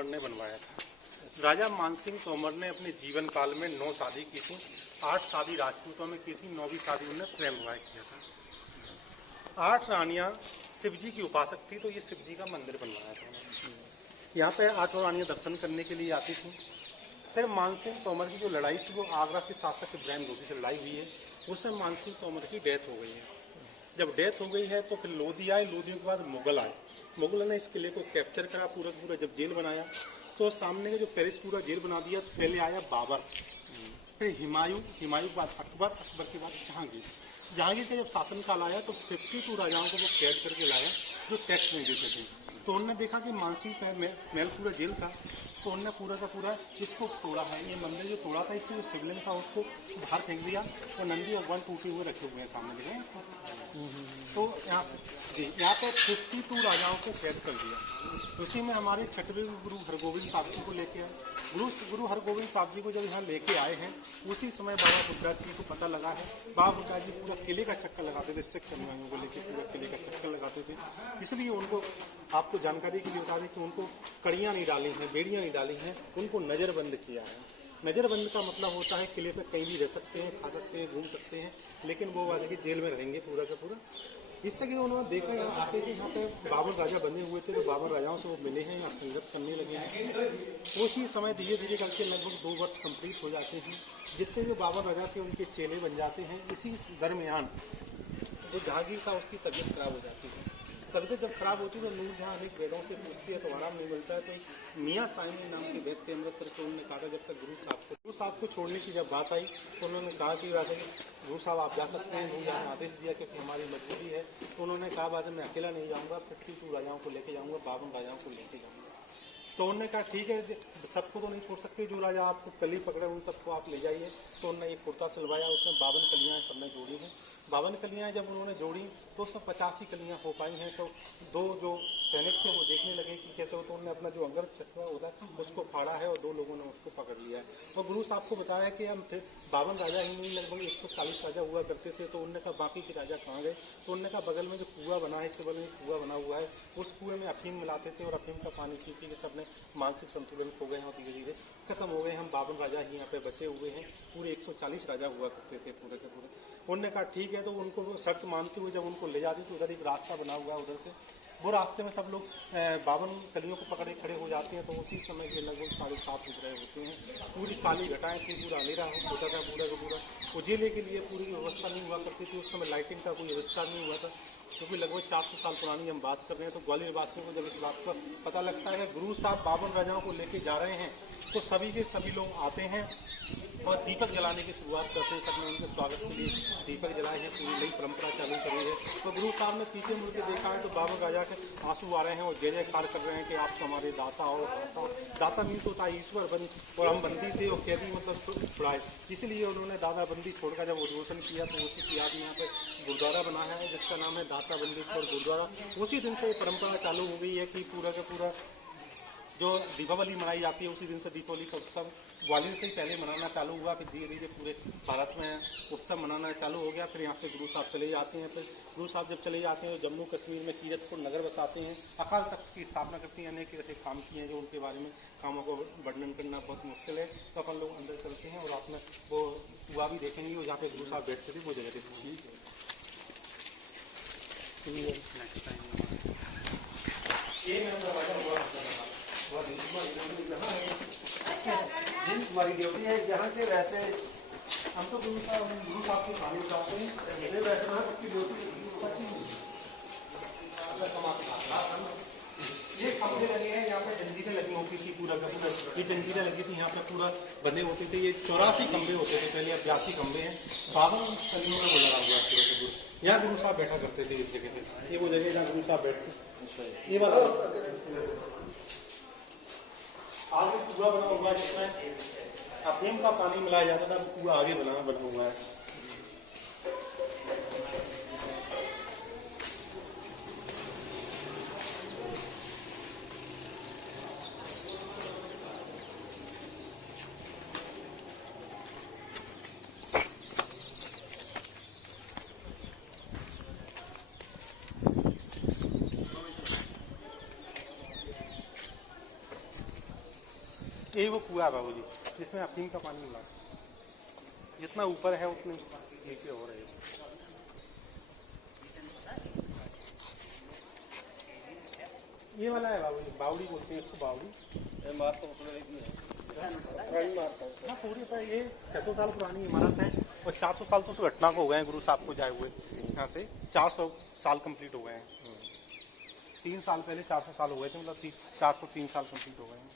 तोमर ने बनवाया था। राजा मानसिंह तोमर ने अपने जीवन काल में 9 शादी की थी। 8 शादी राजपूतों में की थी, 9वीं शादी उन्होंने प्रेम विवाह किया था। 8 रानियां शिव जी की उपासक थी, तो ये शिव जी का मंदिर बनवाया था। यहाँ पे 8 रानियां दर्शन करने के लिए आती थी। फिर मानसिंह तोमर की जो लड़ाई थी वो आगरा के शासक इब्राहिम लोधी से लड़ाई हुई है, उसमें मानसिंह तोमर की डेथ हो गई है। जब डेथ हो गई है तो फिर लोधी आए, लोधियों के बाद मुगल आए। मुगल ने इस किले को कैप्चर करा, पूरा जब जेल बनाया तो सामने का जो पेरिस पूरा जेल बना दिया। तो पहले आया बाबर, फिर हुमायूं के बाद अकबर के बाद जहांगीर का जब शासनकाल आया तो 52 राजाओं को वो कैद करके लाया जो टैक्स नहीं देते थे। तो उन्होंने देखा कि मानसिंह महल पूरा जेल था, तो उन्होंने पूरा का पूरा इसको तोड़ा है। ये मंदिर जो तोड़ा था, इसमें जो शिवलिंग था उसको बाहर फेंक दिया और नंदी और 1 टूटे हुए रखे हुए हैं सामने देखें। तो यहाँ पे 52 राजाओं को कैद कर दिया। उसी में हमारे छठवें गुरु हरगोविंद साहब जी को लेके आए। गुरु हरगोविंद साहब जी को जब यहाँ लेके आए हैं, उसी समय बाबा बुड्ढा जी को पता लगा है। बाबा बुड्ढा जी पूरा किले का चक्कर लगाते थे, सिख अनुयायियों को लेकर पूरा किले का चक्कर लगाते थे। इसलिए उनको, आपको जानकारी के लिए बता दें कि उनको कड़ियाँ नहीं डाली हैं, बेड़ियाँ नहीं डाली हैं, उनको नज़रबंद किया है। नज़रबंद का मतलब होता है किले पे कहीं भी रह सकते हैं, खा सकते हैं, घूम सकते हैं, लेकिन वो वाले की जेल में रहेंगे पूरा का पूरा। इस तरह उन्होंने देखा यहाँ आते थे, यहाँ पे बाबर राजा बने हुए थे, तो बाबर राजाओं से वो मिले हैं, यहाँ संगत करने लगे हैं। उसी समय धीरे धीरे करके लगभग 2 वर्ष कंप्लीट हो जाते हैं। जितने जो बाबर राजा थे उनके चेले बन जाते हैं। इसी दरमियान जो जहांगीर था उसकी तबीयत खराब हो जाती है। तबीयत जब खराब होती है तो नूरजहां अनेक वेदों से पूछती है तो आराम नहीं मिलता है। तो मियाँ साइनी नाम के वेद के अमृतसर से उन्होंने कहा था, जब तक गुरु साहब को छोड़ने की जब बात आई तो उन्होंने कहा कि राजा गुरु साहब आप जा सकते हैं। नूरजहां ने आदेश दिया क्योंकि हमारी मजबूरी है। तो उन्होंने कहा बात मैं अकेला नहीं जाऊँगा, 52 राजाओं को लेके जाऊँगा, 52 राजाओं को लेके जाऊँगा। तो उन्होंने कहा ठीक है, सबको तो नहीं छोड़ सकते, जो राजा आपको कली पकड़े उन सबको आप ले जाइए। तो उन्होंने एक कुर्ता सिलवाया, उसमें 52 कलियाँ सबने जोड़ी हैं। 52 कलियाँ जब उन्होंने जोड़ी तो उसमें 85 कलियाँ हो पाई हैं। तो 2 जो सैनिक थे वो देखने लगे कि कैसे हो, तो उन्होंने अपना जो अंगर चक्रा होता है उसको फाड़ा है और 2 लोगों ने उसको पकड़ लिया है। और गुरु साहब को बताया कि हम फिर 52 राजा ही नहीं, लगभग 140 राजा हुआ करते थे। तो उन्होंने कहा बाकी के राजा कहाँ गए? तो उन्होंने कहा बगल में जो कुआं बना है, इससे बगल में कुआं बना हुआ है, उस कुएं में अफीम मिलाते थे और अफीम का पानी पी के सबने मानसिक संतुलन खो गए हैं और धीरे धीरे खत्म हो गए। हम 52 राजा ही यहाँ पे बचे हुए हैं, पूरे 140 राजा हुआ करते थे पूरे के पूरे। उन्होंने कहा ठीक है, तो उनको शर्त मानते हुए जब उनको ले जाती तो उधर एक रास्ता बना हुआ है, उधर से वो रास्ते में सब लोग 52 कलियों को पकड़े खड़े हो जाते हैं। तो उसी समय के लगभग 7:30 बज रहे होते हैं। पूरी काली घटाएं थी, पूरा अंधेरा होता था पूरा का पूरा। उजेले के लिए पूरी व्यवस्था नहीं हुआ करती थी उस समय, लाइटिंग का कोई व्यवस्था नहीं हुआ था, क्योंकि लगभग 400 साल पुरानी हम बात कर रहे हैं। तो ग्वालियर वासियों को जब इस बात का पता लगता है गुरु साहब 52 राजाओं को लेके जा रहे हैं, तो सभी के सभी लोग आते हैं और दीपक जलाने की शुरुआत करते हैं। सबने उनके स्वागत के लिए दीपक जलाए हैं, पूरी नई परंपरा चालू करी है। तो गुरु साहब ने पीछे मुड़ के देखा है तो 52 राजा के आंसू आ रहे हैं और जय जयकार कर रहे हैं कि आप तो हमारे दाता और दाता मीन्स होता है ईश्वर बन, और हम बंदी थे और कैदी मतलब छुड़ाए। इसलिए उन्होंने दादा बंदी छोड़कर जब उद्घोषण किया तो उसी की याद में यहाँ पे गुरुद्वारा बना है जिसका नाम है दाता बंदीश्वर गुरुद्वारा। उसी दिन से ये परंपरा चालू हो गई है कि पूरा का पूरा जो दीपावली मनाई जाती है, उसी दिन से दीपावली का उत्सव ग्वालियर से ही पहले मनाना चालू हुआ, फिर धीरे धीरे पूरे भारत में उत्सव मनाना चालू हो गया। फिर यहाँ से गुरु साहब चले जाते हैं। फिर गुरु साहब जब चले जाते हैं तो जम्मू कश्मीर में कीरतपुर नगर बसाते हैं, अकाल तख्त की स्थापना करते हैं। अनेक ऐसे काम किए हैं जो उनके बारे में कामों को वर्णन करना बहुत मुश्किल है। तो अपन लोग अंदर चलते हैं और आपने वो कुआ भी देखेंगे, वो जहाँ पे गुरु साहब बैठते थे वो जगह देखेंगे। हमारी ड्यूटी है जहाँ से वैसे हम तो गुरु साहब की कहानी बताते हैं। वैसे आपकी ड्यूटी ये खंभे लगे हैं, यहाँ पे जंजीरें लगी होती थी, पूरा का पूरा ये जंजीरें लगी थी, यहाँ पे पूरा बंधे होते थे। ये 84 खंभे होते थे पहले, 82 खंभे हैं। 52 कलियों में वो लगा हुआ है पूरा का पूरा। यहाँ गुरु साहब बैठा करते थे इस जगह पे, ये वो जगह जहाँ गुरु साहब बैठते। ये वाला आगे कुआं बना हुआ है जिसमें अफीम का पानी मिलाया जाता था। कुआं आगे बना हुआ है। यही वो कुआ है बाबू जी जिसमें अफीम का पानी मिला, जितना ऊपर है उतने नीचे हो रहे हैं। ये वाला है बाबू जी, बावड़ी बोलते हैं इसको, बावड़ी। हाँ पूरी पर ये 600 साल पुरानी इमारत है और 400 साल तो उस घटना को हो गए हैं गुरु साहब को जाए हुए। यहाँ से 400 साल कंप्लीट हो गए हैं। 3 साल पहले 400 साल हो गए थे, मतलब 403 साल कंप्लीट हो गए हैं।